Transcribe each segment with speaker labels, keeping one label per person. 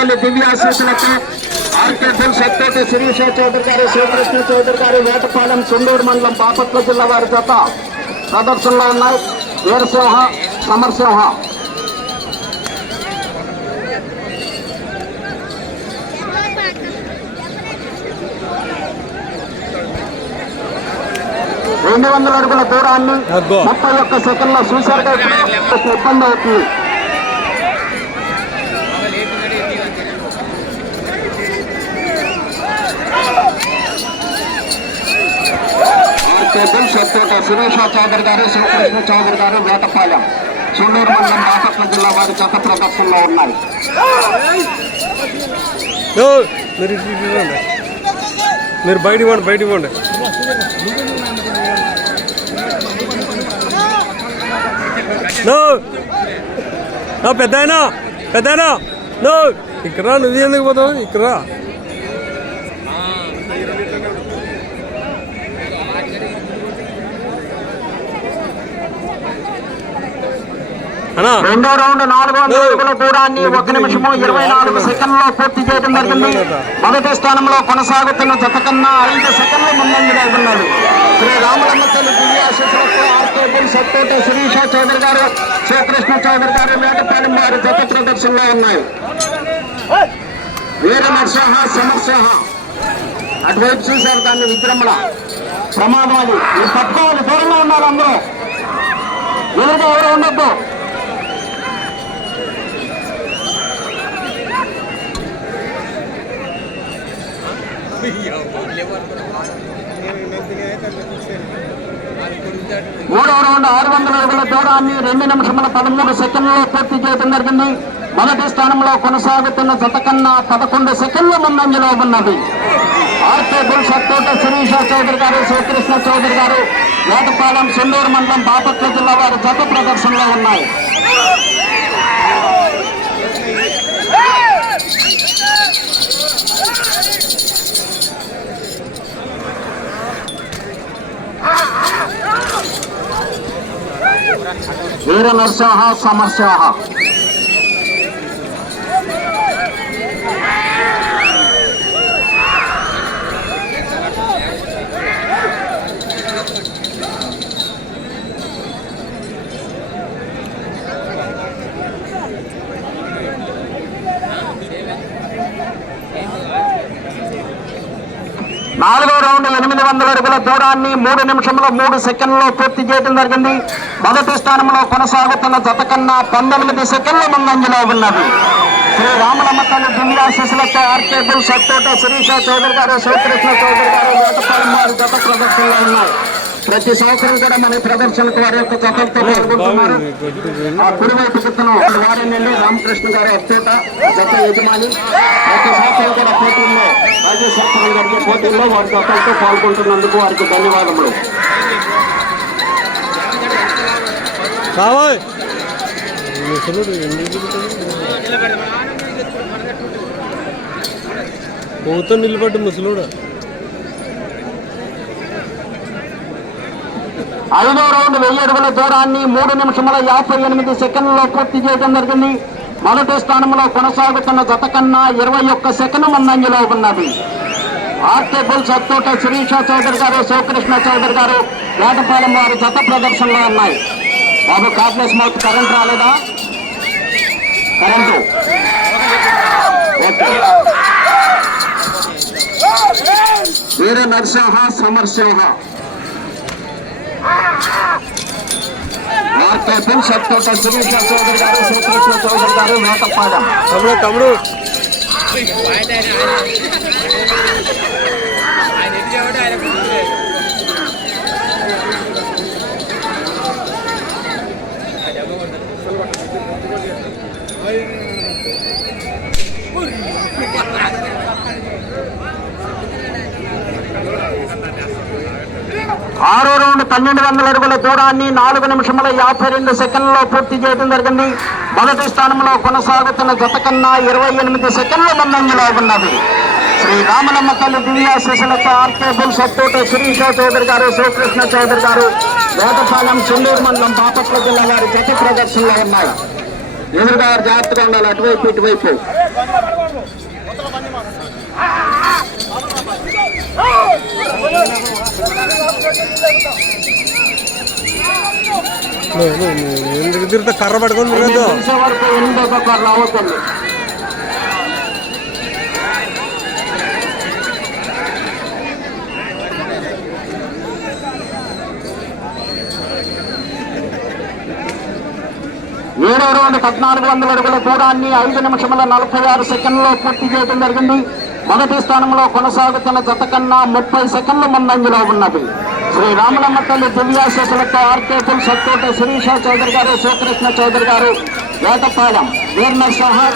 Speaker 1: తల్లి దివ్యాశీసులకు RK full Sattoti Sirisha Chowdary గారు శ్రీకృష్ణ చౌదరి గారు వేటపాలెం చుండూరు మండలం బాపట్ల జిల్లా వారి జత ప్రదర్శనలో ఉన్నాయి. వీరసింహ సమరసింహ రెండు వందల అడుగుల దూరాన్ని. ముప్పై ఒక్క సెకండ్లో ఇప్పుడు ఇబ్బంది అవుతుంది. ఆర్కేబుల్ సొత్తోట సురేష చౌదరి గారు శ్రీకృష్ణ చౌదరి గారు వేటపాలెం. చుండూరు మండలం బాపట్ల జిల్లా వారి జత ప్రదర్శనలో ఉన్నాయి
Speaker 2: మీరు బయట ఇవ్వండి బయట ఇవ్వండి బయటికి పోండి బయటికి పెద్ద పెద్ద ఇక్కడ నువ్వు ఎందుకు పోతావు? ఇక్కడ
Speaker 1: రెండో రౌండ్ నాలుగు వందల అడుగుల దూరాన్ని ఒక నిమిషము ఇరవై నాలుగు సెకండ్లో పూర్తి చేయడం జరిగింది. మొదటి స్థానంలో కొనసాగుతున్న జత కన్నా ఐదు సెకండ్ల ముందంజలో ఉన్నాడు శ్రీ రామలమ్మ తల్లి దివ్యాశిషులతో ఆర్కేబుల్ సత్తోట శిరీష చౌదరి గారు శ్రీకృష్ణ చౌదరి గారు వేటపాలెం వారి జత ప్రదర్శనలో ఉన్నాయి. వీర నరసింహ సమర్సింహ. అటువైపు చూశారు దాన్ని విజృంభణ ప్రమాదం అది పట్టుకోవాలి దూరంగా ఉన్నారు అందరూ. ఎదురుగా ఎవరు ఉండొద్దు. మూడవ రౌండ్ ఆరు వందల అడుగుల దూరాన్ని రెండు నిమిషముల పదమూడు సెకండ్లలో పూర్తి చేయడం జరిగింది. మొదటి స్థానంలో కొనసాగుతున్న జత కన్నా పదకొండు సెకండ్ల ముందంజలో ఉన్నది. ఆర్కే బుల్ సత్తోట శిరీష చౌదరి గారు శ్రీకృష్ణ చౌదరి గారు వేటపాలెం సుండూరు మండలం బాపట్ల జిల్లా వారి జత ప్రదర్శనలో ఉన్నాయి. వీర నరసింహ నాలుగో రౌండ్ ఎనిమిది వందల అడుగుల దూరాన్ని మూడు నిమిషంలో మూడు సెకండ్లో పూర్తి చేయడం జరిగింది. మొదటి స్థానంలో కొనసాగుతున్న జత కన్నా పంతొమ్మిది సెకండ్ల ముందంజలో ఉన్నది. శ్రీ రామలమ్మ తల్లి దివ్యాశిషులతో ఆర్కే బుల్ సత్తోట శిరీష చౌదరి గారు శ్రీకృష్ణ చౌదరి గారు వేటపాలెం వారి జత ప్రదర్శనలో ఉన్నాయి ప్రతి సంవత్సరం కూడా మన ప్రదర్శనకు వారి యొక్క జతలతో పాల్గొంటున్నారు. ఆ కుడివైపు చిత్తనం వారేనండి రామకృష్ణ గారు అచ్చోట జత యజమాని ప్రతి సంవత్సరం కూడా పోటీల్లో సంవత్సరం జరిగే పోటీల్లో వారి జతలతో పాల్గొంటున్నందుకు వారికి ధన్యవాదములు?
Speaker 2: పోతూ నిలబడ్డ ముసలుడు
Speaker 1: ఐదో రౌండ్ వెయ్యి అడుగుల దూరాన్ని మూడు నిమిషముల యాభై ఎనిమిది సెకండ్లలో పూర్తి చేయడం జరిగింది. మొదటి స్థానంలో కొనసాగుతున్న జత కన్నా ఇరవై ఒక్క సెకండ్ ముందంజలో ఉన్నది. ఆర్కే బుల్ సత్తోట శిరీష చౌదరి గారు శివకృష్ణ చౌదరి గారు వేటపాలెం వారి జత ప్రదర్శనలో ఉన్నాయి. బాబు కార్డ్లెస్ మౌత్ కరెంట్ రాలేదా? Current. Veera Narasimha Samarasimha. RK bull Sattota Sirisha Chowdary గారు శ్రీకృష్ణ చౌదరి గారు వేటపాలెం
Speaker 2: తమ్ముడు. తమ్ముడు
Speaker 1: ఆరో రౌండ్ పన్నెండు వందల అడుగుల దూరాన్ని నాలుగు నిమిషముల యాభై రెండు సెకండ్లలో పూర్తి చేయడం జరిగింది. మొదటి స్థానంలో కొనసాగుతున్న జత కన్నా ఇరవై ఎనిమిది సెకండ్ల ముందంజలో ఉన్నది. శ్రీ రామలమ్మ తల్లి దివ్యాశిషులతో ఆర్కేబుల్ సత్తోట శిరీష చౌదరి గారు శివకృష్ణ చౌదరి గారు వేటపాలెం చెల్లూరు మండలం బాపట్ల జిల్లా గారి జత ప్రదర్శనలో ఉన్నాయి. ఎదురుగారు జాగ్రత్తగా ఉండాలి. అటువైపు ఇటువైపు.
Speaker 2: ఎందుకు తిరుగుతా కర్ర పట్టుకొని
Speaker 1: ఇది
Speaker 2: తిరగద్దు
Speaker 1: రెండు ఏడో పద్నాలుగు వందల అడుగుల దూరాన్ని ఐదు నిమిషముల నలభై ఆరు సెకండ్లో పూర్తి చేయడం జరిగింది. మొదటి స్థానంలో కొనసాగుతున్న జత కన్నా ముప్పై సెకండ్ల ముందంజలో ఉన్నది శ్రీ రామలమ్మ తల్లి దివ్యాశేషులతో ఆర్కేపుల్ సత్తోట శిరీష చౌదరి గారు శ్రీకృష్ణ చౌదరి గారు వేటపాలెం వీర్నర్ సహా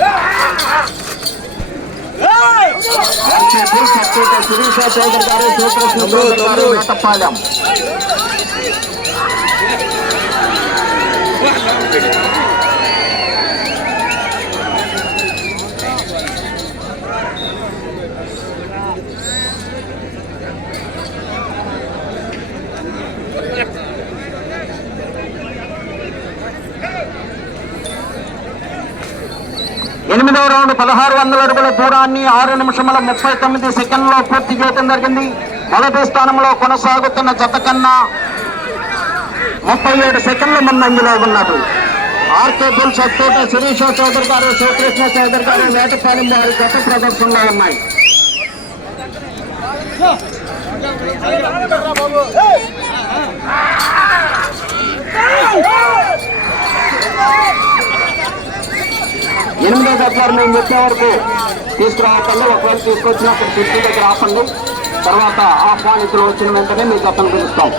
Speaker 1: Ah! శిరీష చౌదరి గారు శివకృష్ణ చౌదరి గారు వేటపాలెం ఎనిమిదవ రౌండ్ పదహారు వందల అడుగుల దూరాన్ని ఆరు నిమిషముల ముప్పై తొమ్మిది సెకండ్లో పూర్తి చేయడం జరిగింది. మొదటి స్థానంలో కొనసాగుతున్న జత కన్నా ముప్పై ఏడు సెకండ్ల ముందంజలో ఉన్నారు ఆర్కే బుల్ సత్తోట శిరీష చౌదరి గారు శివకృష్ణ చౌదరి గారు వేటపాలెం వారి గత ప్రదర్శనలో ఉన్నాయి. ఎనిమిదో మేము చెప్పే వరకు తీసుకురావటంలో ఒకవేళ తీసుకొచ్చినప్పుడు సిద్ధి దగ్గర ఆపండి. తర్వాత ఆహ్వానితులు వచ్చిన వెంటనే మీకు అతను పిలుస్తాం.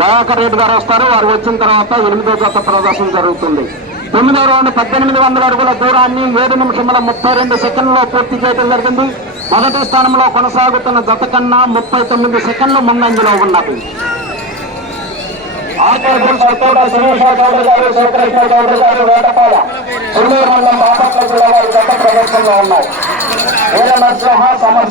Speaker 1: దయాకర్ రెడ్డి గారు వస్తారు. వారు వచ్చిన తర్వాత ఎనిమిదో జత ప్రదర్శన జరుగుతుంది. తొమ్మిదో రౌండ్ పద్దెనిమిది వందల అడుగుల దూరాన్ని ఏడు నిమిషముల ముప్పై రెండు సెకండ్లో పూర్తి చేయడం జరిగింది. మొదటి స్థానంలో కొనసాగుతున్న జత కన్నా ముప్పై తొమ్మిది సెకండ్లు ముందంజలో ఉన్నది. ఆర్కేపుల్ సత్తోట శిరీష చౌదరి గారు శివకృష్ణ చౌదరి గారు వేటపాడ సుల్లూరు మండలం బాపట్ల జిల్లా వారి గత ప్రదర్శనలో ఉన్నాయి. వీర నరసింహ సమర్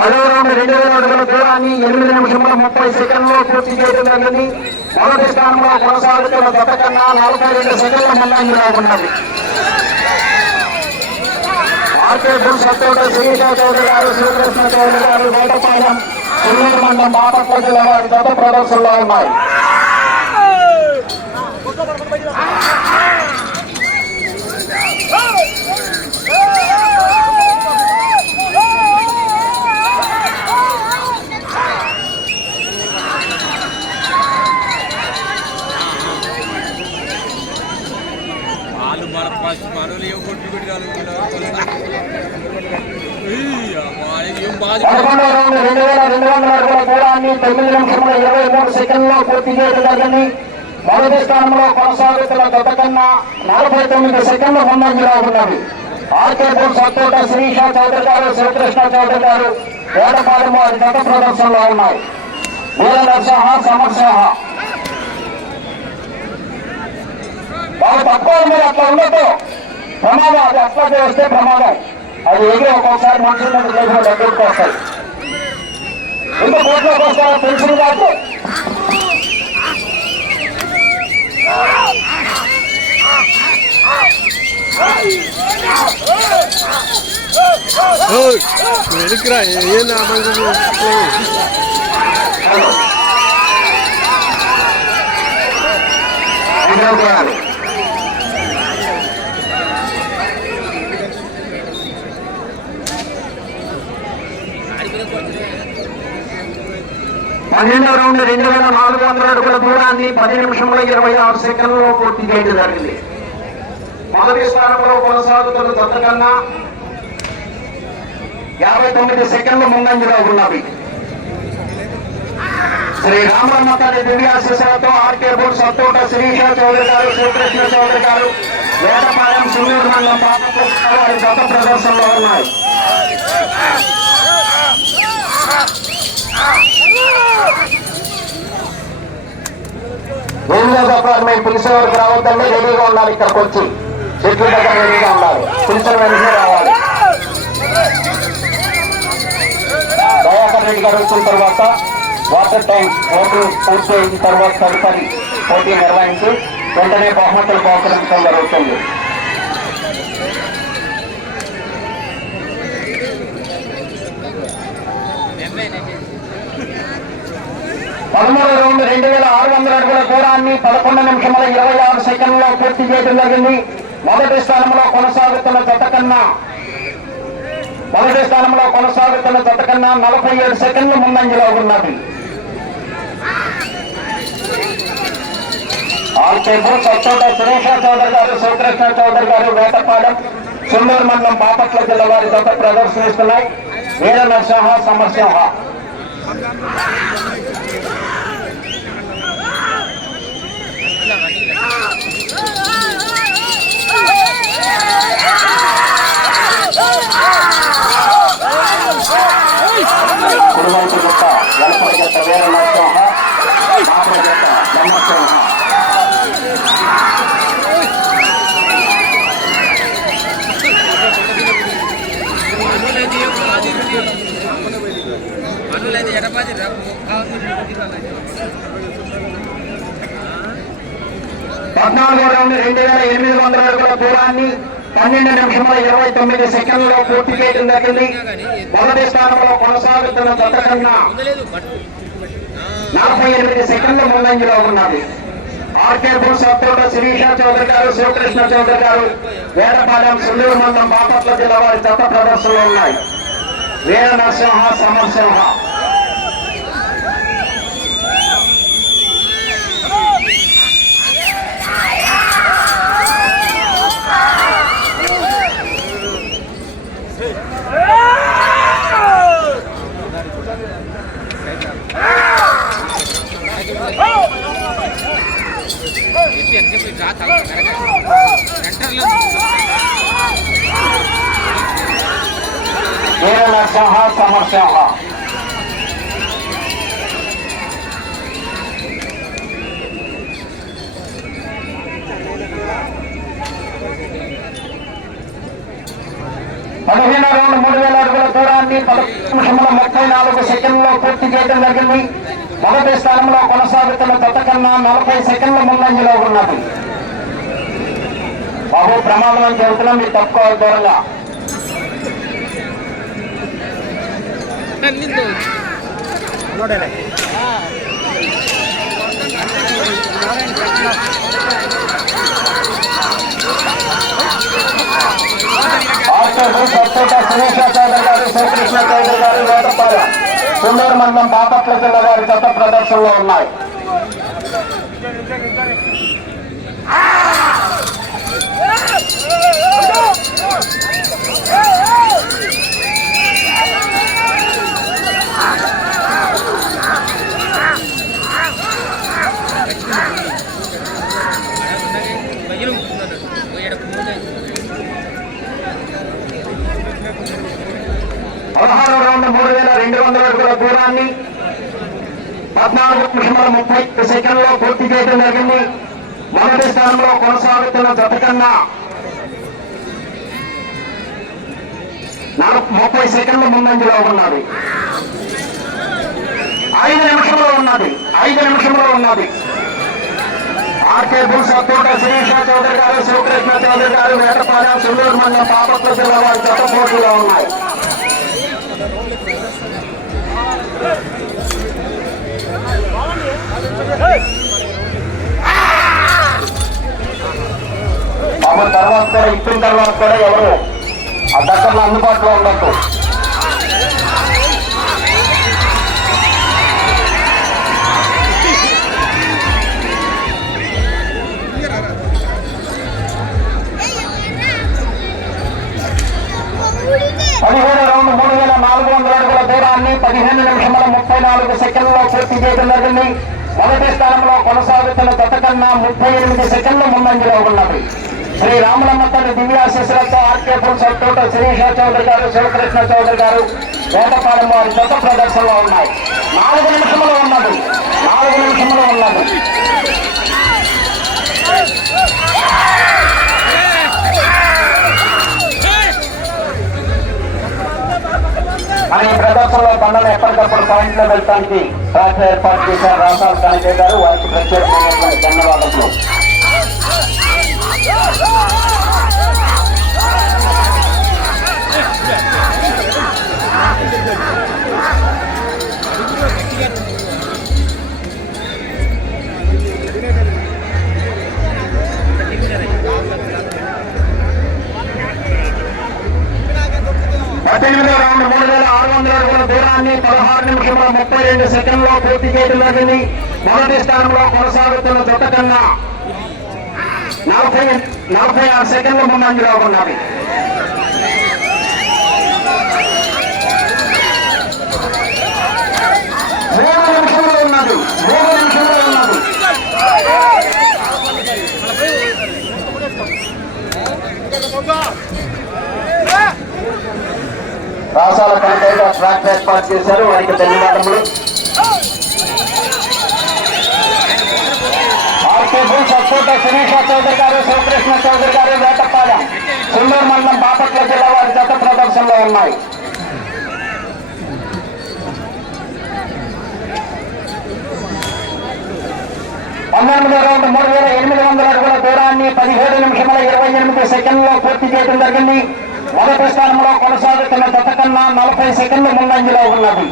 Speaker 1: పదో రౌండ్ రెండు వేల అడుగుల దూరాన్ని ఎనిమిది నిమిషంలో ముప్పై సెకండ్లో పూర్తి చేయడం జరిగింది. మొదటి స్థానంలో కొనసాగుతున్న గత కన్నా నలభై రెండు సెకండ్ల ముందంజలో రాకున్నది ఆర్కే బుల్ సత్తోట శిరీష చౌదరి గారు శ్రీకృష్ణ చౌదరి గారు వేటపాలెం సుల్లూరు మండలం బాపట్ల జిల్లా వారి గత ప్రదర్శనలో ఉన్నాయి
Speaker 2: వాళ్ళు మన ఫస్ట్ మనలు ఏం కొట్టి పెట్టి ఏం బాధ
Speaker 1: పదకొండవ రౌండ్ రెండు వేల రెండు వందల అడుగుల దూరాన్ని తొమ్మిది నిమిషముల ఇరవై మూడు సెకండ్లో మొదటి స్థానంలో కొనసాగుతున్న గత కన్నా నలభై తొమ్మిది సెకండ్ల ముందంజలో ఉన్నది. ఆర్కేపూర్ సత్తోట శ్రీష చౌదరి గారు శివకృష్ణ చౌదరి గారు వేడపాలెం వారి గత ప్రదర్శనలో ఉన్నాయి. వీర నరసింహ సమర్ వాళ్ళు తక్కువ మీరు అట్లా ఉండదు ప్రమాదం అది అట్లా చేస్తే ప్రమాదం. అది ఎగిరి ఒక్కొక్కసారి మనుషుల మీద దగ్గరికి వస్తాయి. ఇంకా కోట్లోకి వస్తారో? తెలిసింది కాదు
Speaker 2: எடுக்கிற என்ன
Speaker 1: அமைஞ்சு Thank you. పన్నెండవ రౌండ్ రెండు వేల నాలుగు వందల అడుగుల దూరాన్ని పది నిమిషంలో ఇరవై ఆరు సెకండ్లలో పూర్తి చేయడం జరిగింది. మొదటి స్థానంలో కొనసాగుతున్న జత కన్నా యాభై తొమ్మిది సెకండ్లు ముందంజలో ఉన్నవి. శ్రీ రామరమ్మ తల్లి దివ్యాశిషలతో ఆర్కే బోర్డు సత్తోట శ్రీష చౌదరి గారు శ్రీకృష్ణ చౌదరి గారు వేదపాలెం సునీర్ మండలం పాప వారి గత ప్రదర్శనలో ఉన్నాయి. ఎనిమిదో చెప్పాలి మేము పిలిచిన వరకు రావద్దండి రెడీగా ఉండాలి ఇక్కడికి వచ్చి. చెట్ల దగ్గర రెడీగా ఉండాలి. పిలిచిన వెంటనే రావాలి. దయాకర్ రెడ్డి గారు వచ్చిన తర్వాత వాటర్ ట్యాంక్ ఓట్లు పూర్తి అయిన తర్వాత తదుపరి పోటీ నిర్వహించి వెంటనే బహుమతులు బహుకరించడం జరుగుతుంది. పదమూడు రౌండ్ రెండు వేల ఆరు వందల అడుగుల దూరాన్ని పదకొండు నిమిషముల ఇరవై ఆరు సెకండ్లో పూర్తి చేయడం జరిగింది. మొదటి స్థానంలో కొనసాగుతున్న జత కన్నా మొదటి స్థానంలో కొనసాగుతున్న జత కన్నా నలభై ఏడు సెకండ్లు ముందంజలో ఉన్నది. ఆల్చేపు సత్తోట సురేష చౌదరి గారు శివకృష్ణ చౌదరి గారు వేటపాలెం సుందూరు మండలం బాపట్ల జిల్లా వారి జత ప్రదర్శనిస్తున్నాయి. వీర నరసింహ సమరసింహ. కుడివైపు జత ఎలపడి జత వేరే నరసింహ బాపల జత బ్రహ్మసింహ పద్నాలుగో రౌండ్ రెండు వేల ఎనిమిది వందల అడుగుల దూరాన్ని పన్నెండు నిమిషముల ఇరవై తొమ్మిది సెకండ్లలో పూర్తి చేయడం జరిగింది. మొదటి స్థానంలో కొనసాగుతున్న జత కన్నా నలభై ఎనిమిది సెకండ్ల ముందంజలో ఉన్నది. ఆర్కే బోస్ సత్తోట శిరీష చౌదరి గారు శివకృష్ణ చౌదరి గారు వేటపాలెం సుందూరు మండలం బాపట్ల జిల్లా వారి జత ప్రదర్శనలో ఉన్నాయి. వీర నరసింహ సమరసింహ
Speaker 3: చెప్పి ఎంత చెప్పి రా సెంటర్లో
Speaker 1: వీర నరసింహ సమరసింహ పదిహేను మూడు వేల అడుగుల దూరాన్ని పదకొండు ముప్పై నాలుగు సెకండ్లో పూర్తి చేయడం జరిగింది. మొదటి స్థానంలో కొనసాగుతున్న జత నలభై సెకండ్ల ముందంజలో ఉన్నది. బాబు ప్రమాదం అని చెబుతున్నాం మీరు తప్పుకోవాలి దూరంగా. Thank you.
Speaker 3: నిందు
Speaker 1: ఆర్కేపు సత్తోట సురేష చౌదరి గారు శ్రీకృష్ణ చౌదరి గారు వేటపాల సుందూరు మండలం బాపట్ల జిల్లా వారి గత ప్రదర్శనలో ఉన్నాయి నిమిషముల ముప్పై సెకండ్లో పూర్తి చేయడం జరిగింది. మొదటి స్థానంలో కొనసాగుతున్న జత కన్నా ముప్పై సెకండ్ల ముందంజలో ఉన్నది. ఐదు నిమిషంలో ఉన్నది. ఐదు నిమిషంలో ఉన్నది. ఆర్కే బుల్ సత్తోట శిరీష చౌదరి గారు శివకృష్ణ చౌదరి గారు వేటపాలెం సుందూరు మండలం పాపత్ర జిల్లా వారి జత పోటీలో ఉన్నాయి. అమ్మ తర్వాత కూడా ఇచ్చిన తర్వాత కూడా ఎవరు? ఆ అందుబాటులో ఉండద్దు పదిహేను రౌండ్ మూడు వేల నాలుగు వందల అడుగుల దూరాన్ని పదిహేను నిమిషముల ముప్పై నాలుగు సెకండ్లో పూర్తి చేయడం జరిగింది. మొదటి స్థానంలో కొనసాగుతున్న గత కన్నా ముప్పై ఎనిమిది సెకండ్ల ముందంజలో ఉన్నది. శ్రీ రామలమ్మ తల్లి దివ్యాశిస్సులతో ఆర్కే పుల్స్ తోట శిరీష చౌదరి గారు శివకృష్ణ చౌదరి గారు వేటపాలెం వారి గత ప్రదర్శనలో ఉన్నాయి. నాలుగు నిమిషంలో ఉన్నది. నాలుగు నిమిషంలో ఉన్నది. మన ఈ ప్రదర్శనలో బండలు ఎప్పటికప్పుడు పాయింట్లో వెళ్ళడానికి ట్రాక్ ఏర్పాటు చేశారు రాసాలు కనకే గారు వారికి ప్రత్యేకమైనటువంటి ధన్యవాదాలు పద్దెనిమిదో రౌండ్ మూడు వేల ఆరు వందల అడుగుల దూరాన్ని పదహారు నిమిషంలో ముప్పై రెండు సెకండ్లో పూర్తి చేయడం జరిగింది మొదటి స్థానంలో కొనసాగుతున్న జత కన్నా నలభై నలభై ఆరు సెకండ్ల ముందంజలో ఉన్నది మూడు నిమిషములు ఉన్నది మూడు నిమిషములు ఉన్నది రాసాల కనకయ్య ట్రాక్ ఏర్పాటు చేశారు. వారికి ధన్యవాదములు. ఆర్కే భూ చౌదరి గారు శివకృష్ణ చౌదరి గారు వేటపాలెం సుందూరు మండలం బాపట్ల జిల్లా వారి జత ప్రదర్శనలో ఉన్నాయి. పంతొమ్మిది రౌండ్ మూడు వేల ఎనిమిది వందల అడుగుల దూరాన్ని పదిహేడు నిమిషముల ఇరవై ఎనిమిది సెకండ్లో పూర్తి చేయడం జరిగింది. మొదటి స్థానంలో కొనసాగుతున్న జత కన్నా నలభై సెకండ్ల ముందంజలో ఉన్నది.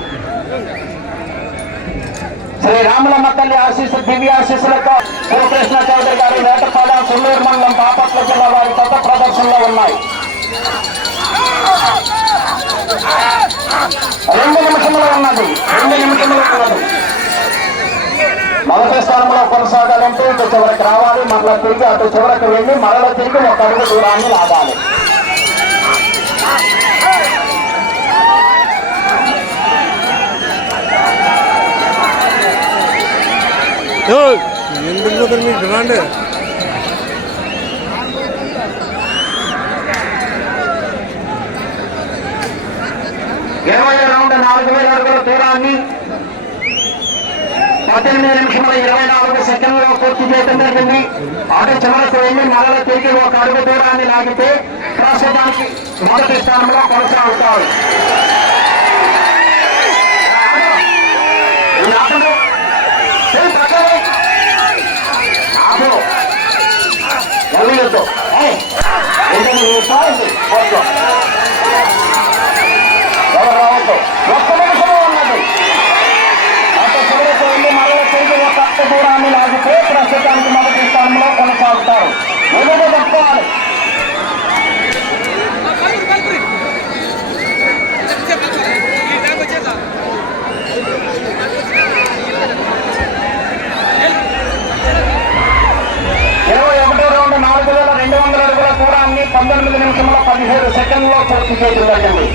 Speaker 1: శ్రీ రాములమ్మ తల్లి ఆశీస్సు దివ్య ఆశీస్సులతో శివకృష్ణ చౌదరి గారి వేటపాలెం సుల్లూరు మండలం బాపట్ల జిల్లా వారి కొత్త ప్రదర్శనలో ఉన్నాయి. రెండు నిమిషంలో ఉన్నది. రెండు నిమిషంలో ఉన్నది. మొదటి స్థానంలో కొనసాగాలంటే ఇటు చివరికి రావాలి మరలా తిరిగి అటు చివరికి వెళ్ళి మరల తిరిగి ఒక అడుగు దూరాన్ని లాగాలి
Speaker 2: ఏయ్, ఎందుకు పోతారు మీకు రాండి
Speaker 1: ఇరవై రౌండ్ నాలుగు వేల అడుగుల దూరాన్ని పద్దెనిమిది నిమిషముల ఇరవై నాలుగు సెకండ్లో పూర్తి చేయడం జరిగింది. ఆట చివరకు వెళ్ళి మరల తిరిగి ఒక అడుగు దూరాన్ని లాగితే ప్రస్తుతానికి మొదటి స్థానంలో కొనసాగుతారు. వెళ్ళొద్దు. ఏయ్, ఏంటి నీ సాగు? వద్దు. ఎవరు రావద్దు ఒక్క నిమిషం ఉన్నది అటు చివరికి వెళ్ళి మరల తిరిగి ఒక అక్క దూరాన్ని లాగితే ప్రస్తుతానికి మొదటి స్థానంలో కొనసాగుతారు ఎదుగు తప్పుకోవాలి పంతొమ్మిది నిమిషంలో పదిహేడు సెకండ్లో పూర్తి చేయడం జరిగింది.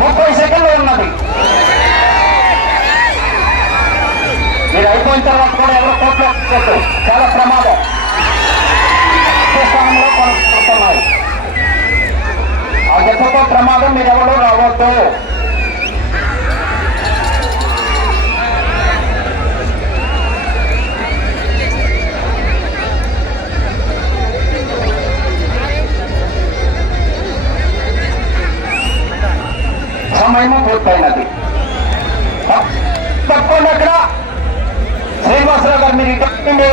Speaker 1: ముప్పై సెకండ్లు ఉన్నది. మీరు అయిపోయిన తర్వాత కూడా ఎవరు కోట్లు చాలా ప్రమాదం. స్థానంలో కొనసాగుతున్నాయి. ఆ జతతో ప్రమాదం మీరు ఎవరు రావద్దు. మహిమ పూర్తయినది. తప్పకుండా అక్కడ శ్రీనివాసరావు గారు మీరు ఇటండి